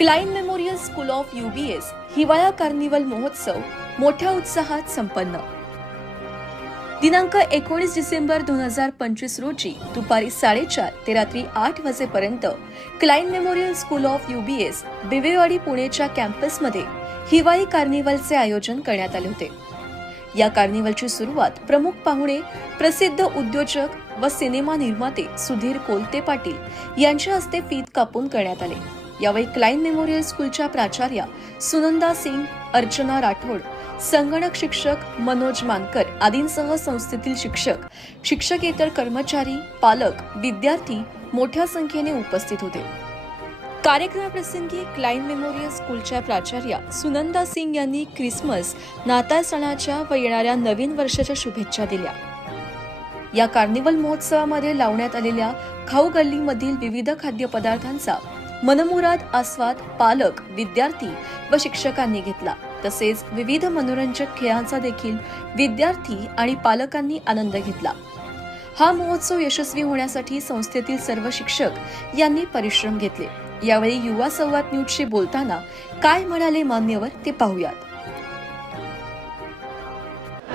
Klein memorial school of UBS हिवाळा carnival महोत्सव मोठ्या उत्साहात संपन्न. दिनांक एकोणीस डिसेंबर दोन हजार पंचवीस रोजी दुपारी साडेचार ते रात्री आठ वाजेपर्यंत Klein memorial school of UBS Bibvewadi पुणेच्या कॅम्पसमध्ये हिवाळी कार्निवलचे आयोजन करण्यात आले होते. या कार्निवलची सुरुवात प्रमुख पाहुणे प्रसिद्ध उद्योजक व सिनेमा निर्माते सुधीर कोलते पाटील यांच्या हस्ते फीत कापून करण्यात आले. यावेळी क्लाईन मेमोरियल स्कूलच्या प्राचार्या सुनंदा सिंग अर्चना राठोड संगणक शिक्षक मनोज मानकर आदींसह संस्थेतील शिक्षक शिक्षकेतर कर्मचारी पालक विद्यार्थी मोठ्या संख्येने उपस्थित होते. कार्यक्रमाप्रसंगी क्लाईन मेमोरियल स्कूलच्या प्राचार्या सुनंदा सिंग यांनी क्रिसमस नाताळ सणाच्या व येणाऱ्या नवीन वर्षाच्या शुभेच्छा दिल्या. या कार्निवल महोत्सवामध्ये लावण्यात आलेल्या खाऊ गल्लीमधील विविध खाद्यपदार्थांचा मनमुराद आस्वाद पालक विद्यार्थी व शिक्षकांनी घेतला. तसेच विविध मनोरंजक खेळांचा देखील विद्यार्थी आणि पालकांनी आनंद घेतला. हा महोत्सव यशस्वी होण्यासाठी संस्थेतील सर्व शिक्षक यांनी परिश्रम घेतले. यावेळी युवा संवाद न्यूजशी बोलताना काय म्हणाले मान्यवर ते पाहूयात.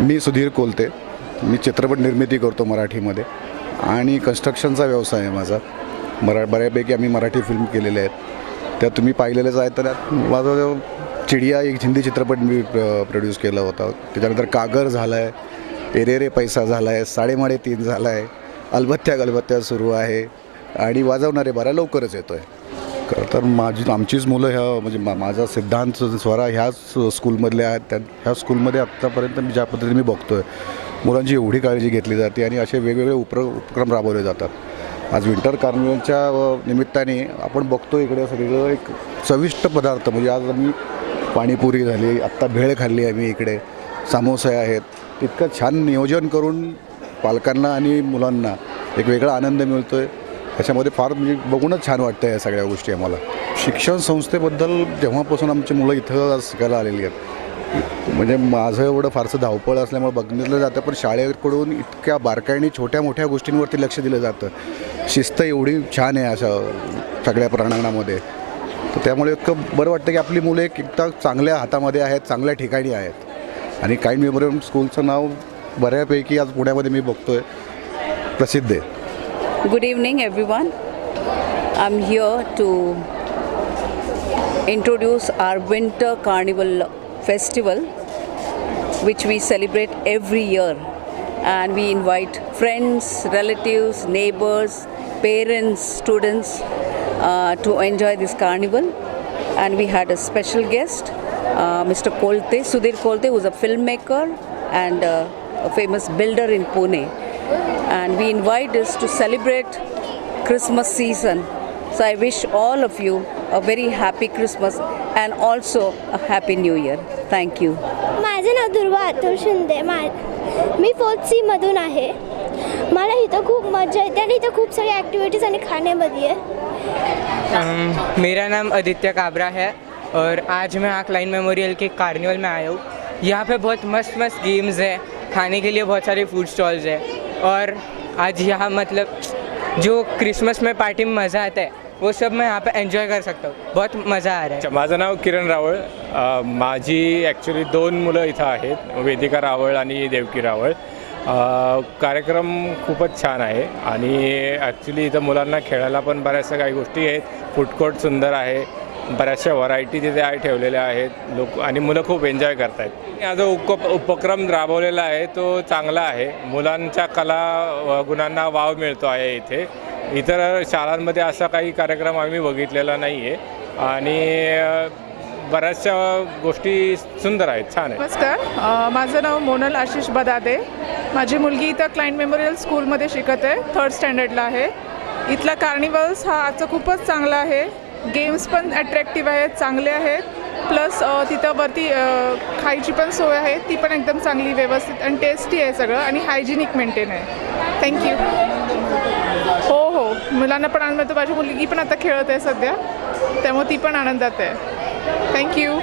मी सुधीर कोलते. मी चित्रपट निर्मिती करतो मराठीमध्ये आणि कन्स्ट्रक्शनचा व्यवसाय आहे माझा. मरा बऱ्यापैकी आम्ही मराठी फिल्म केलेले आहेत. त्या तुम्ही पाहिलेलेच आहेत. तर त्यात माझा जो चिडिया एक हिंदी चित्रपट मी प्रोड्यूस केला होता. त्याच्यानंतर कागर झाला आहे एरे रे पैसा झाला आहे साडेमाडे तीन झाला आहे अलबत्त्या गलबत्त्या सुरू आहे आणि वाजवणारे बऱ्या लवकरच येतो आहे खरं तर माझी आमचीच मुलं ह्या म्हणजे मा माझा सिद्धांत स्वरा ह्याच स्कूलमधल्या आहेत. त्या ह्या स्कूलमध्ये आत्तापर्यंत मी ज्या पद्धतीने मी बघतो आहे मुलांची एवढी काळजी घेतली जाते आणि असे वेगवेगळे उप्र उपक्रम राबवले जातात. आज विंटर कार्निवलच्या निमित्ताने आपण बघतो इकडे सगळं एक चविष्ट पदार्थ. म्हणजे आज आम्ही पाणीपुरी झाली आत्ता भेळ खाल्ली आम्ही इकडे. सामोसे आहेत. इतकं छान नियोजन करून पालकांना आणि मुलांना एक वेगळा आनंद मिळतो आहे त्याच्यामध्ये फार म्हणजे बघूनच छान वाटतं या सगळ्या गोष्टी आम्हाला. शिक्षण संस्थेबद्दल जेव्हापासून आमची मुलं इथं शिकायला आलेली आहेत म्हणजे माझं एवढं फारसं धावपळ असल्यामुळे बघितलं जातं पण शाळेकडून इतक्या बारकाईने छोट्या मोठ्या गोष्टींवरती लक्ष दिलं जातं. शिस्त एवढी छान आहे अशा सगळ्या प्रणांगणामध्ये तर त्यामुळे इतकं बरं वाटतं की आपली मुलं एक एकदा चांगल्या हातामध्ये आहेत चांगल्या ठिकाणी आहेत. आणि काही मेमोरियल स्कूलचं नाव बऱ्यापैकी आज पुण्यामध्ये मी बघतो आहे प्रसिद्ध आहे. Everyone I am here to introduce our winter carnival Festival, which we celebrate every year. And we invite friends, relatives, neighbors, parents, students uh, to enjoy this carnival. And we had a special guest, uh, Mr. Kolte, Sudhir Kolte, who's a filmmaker and uh, a famous builder in Pune and we invite us to celebrate Christmas season. So I wish all of you a very happy Christmas and also a happy new year. Thank you. माझं नाव दुर्वा अतुल शिंदे. मा मी fourth सीमधून आहे. मला इथं खूप मजा येते आणि इथं खूप सारी ॲक्टिव्हिटीज आणि खाण्यामध्ये आहे. मेरा नाम आदित्य काबरा है और आज मैं आकलाइन मेमोरियल के कार्निवल में आया हूँ। यहाँ पे बहुत मस्त मस्त गेम्स हैं। खाने के लिए बहुत सारे फूड स्टॉल्स हैं। और आज यहाँ मतलब जो क्रिसमस में पार्टी में मज़ा आता है वो सब मैं यहाँ पे एन्जॉय कर सकता हूँ। बहुत मज़ा आ रहा है। अच्छा माझं नाव किरण रावळ. अ, माझी ॲक्च्युली दोन मुलं इथं आहेत वेदिका रावळ आणि देवकी रावळ. अ, कार्यक्रम खूपच छान आहे आणि ॲक्च्युली इथं मुलांना खेळायला पण बऱ्याचशा काही गोष्टी आहेत. फूड कोर्ट सुंदर आहे. बऱ्याचशा व्हरायटी तिथे आहे ठेवलेल्या आहेत. लोक आणि मुलं खूप एन्जॉय करत आहेत हा जो उप उपक्रम राबवलेला आहे तो चांगला आहे. मुलांच्या कला गुणांना वाव मिळतो आहे इथे. इतर शाळांमध्ये असा काही कार्यक्रम आम्ही बघितलेला नाही आहे आणि बऱ्याचशा गोष्टी सुंदर आहेत. छान आहेत. नमस्कार. माझं नाव मोनल आशिष बदादे. माझी मुलगी इथं क्लाइंट मेमोरियल स्कूलमध्ये शिकत आहे थर्ड स्टँडर्डला आहे. इथला कार्निवल्स हा आजचा खूपच चांगला आहे. गेम्स पण अट्रॅक्टिव्ह आहेत चांगले आहेत. प्लस तिथं वरती खायची पण सोय आहे ती पण एकदम चांगली व्यवस्थित आणि टेस्टी आहे सगळं आणि हायजिनिक मेंटेन आहे. थँक्यू हो हो. मुलांना पण आनंद मिळतो माझी मुलगी पण आता खेळत आहे सध्या. त्यामुळे ती पण आनंदात आहे. थँक्यू